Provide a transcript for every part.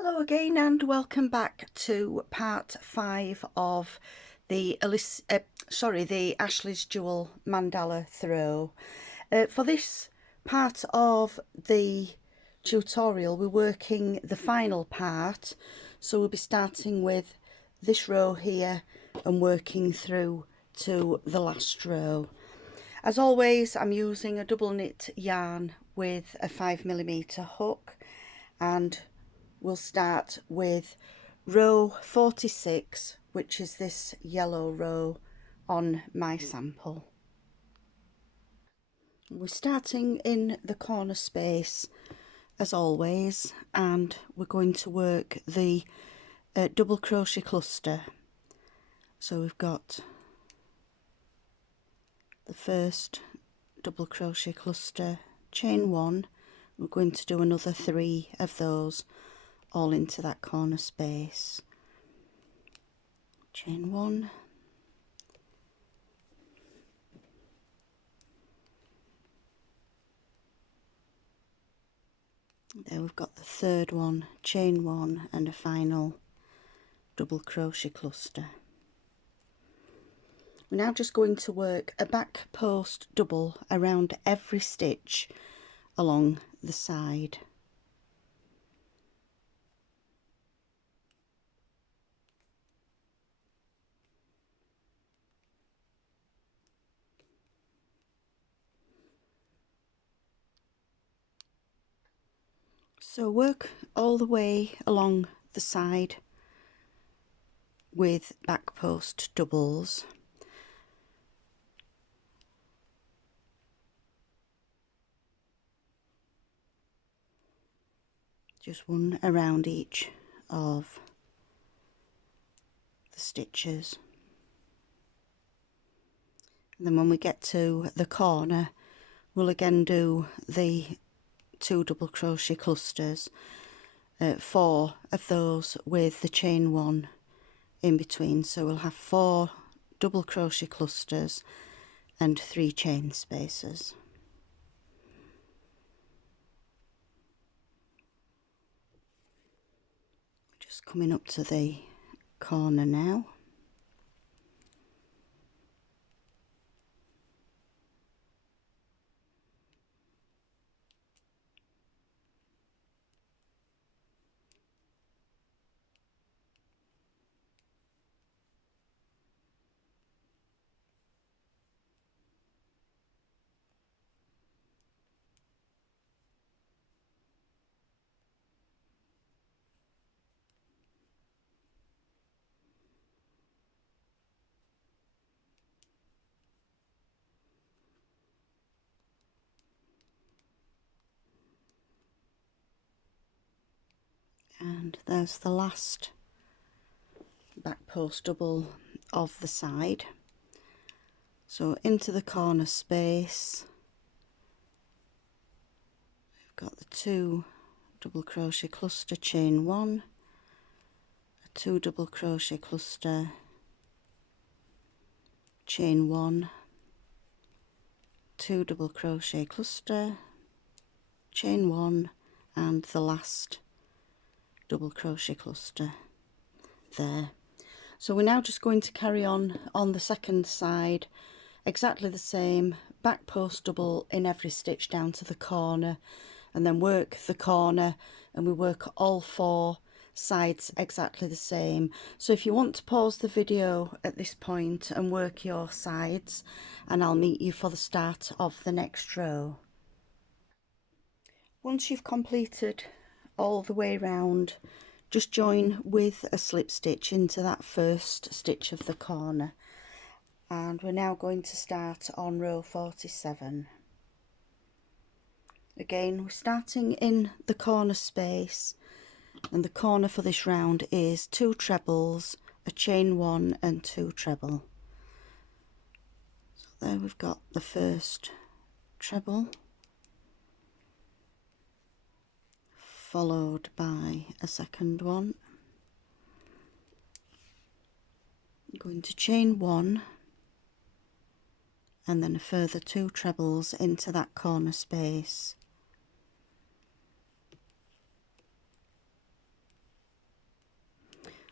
Hello again and welcome back to part 5 of the Ashley's Jewel Mandala throw. For this part of the tutorial we're working the final part, so we'll be starting with this row here and working through to the last row. As always, I'm using a double knit yarn with a 5mm hook, and we'll start with row 46, which is this yellow row on my sample. We're starting in the corner space as always, and we're going to work the double crochet cluster. So we've got the first double crochet cluster, chain 1, we're going to do another 3 of those all into that corner space. Chain 1, there we've got the third one, chain 1 and a final double crochet cluster. We're now just going to work a back post double around every stitch along the side. So work all the way along the side with back post doubles. Just one around each of the stitches. And then when we get to the corner, we'll again do the 2 double crochet clusters, 4 of those with the chain 1 in between, so we'll have 4 double crochet clusters and 3 chain spaces. Just coming up to the corner now. And there's the last back post double of the side. So into the corner space, we've got the 2 double crochet cluster, chain 1, a 2 double crochet cluster, chain 1, 2 double crochet cluster, chain 1, and the last double crochet cluster there. So we're now just going to carry on the second side, exactly the same, back post double in every stitch down to the corner, and then work the corner, and we work all 4 sides exactly the same. So if you want to pause the video at this point and work your sides, and I'll meet you for the start of the next row. Once you've completed all the way round, just join with a slip stitch into that first stitch of the corner, and we're now going to start on row 47. Again, we're starting in the corner space, and the corner for this round is 2 trebles, a chain 1 and 2 treble. So there we've got the first treble, followed by a second one. I'm going to chain 1 and then a further 2 trebles into that corner space.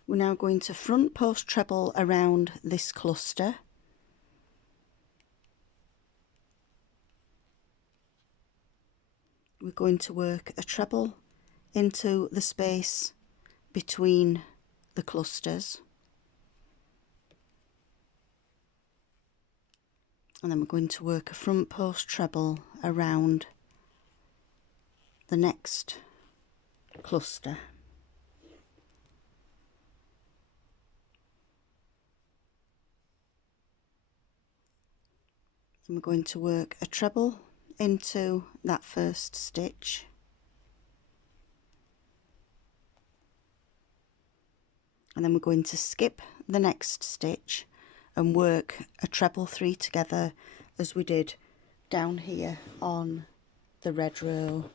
We're now going to front post treble around this cluster. We're going to work a treble into the space between the clusters, and then we're going to work a front post treble around the next cluster. And we're going to work a treble into that first stitch, and then we're going to skip the next stitch and work a treble 3 together as we did down here on the red row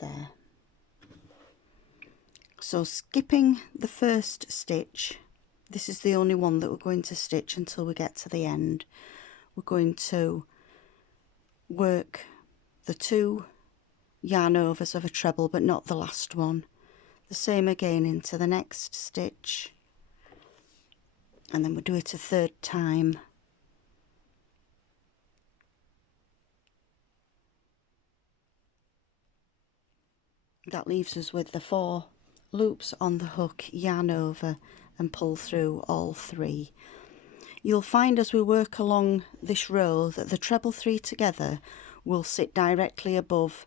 there. So skipping the first stitch, this is the only one that we're going to stitch until we get to the end. We're going to work the 2 yarn overs of a treble, but not the last one. The same again into the next stitch, and then we'll do it a third time. That leaves us with the 4 loops on the hook, yarn over and pull through all 3. You'll find as we work along this row that the treble 3 together will sit directly above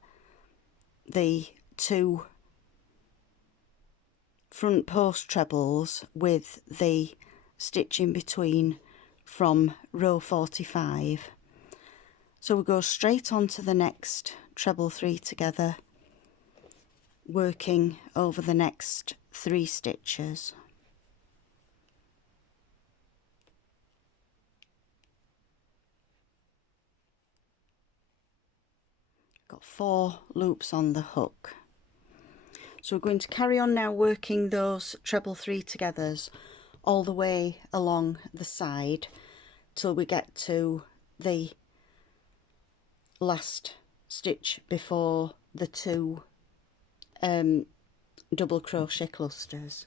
the 2 front post trebles with the stitch in between from row 45. So we go straight on to the next treble 3 together, working over the next 3 stitches. Got 4 loops on the hook. So we're going to carry on now working those treble 3 togethers all the way along the side till we get to the last stitch before the 2 double crochet clusters.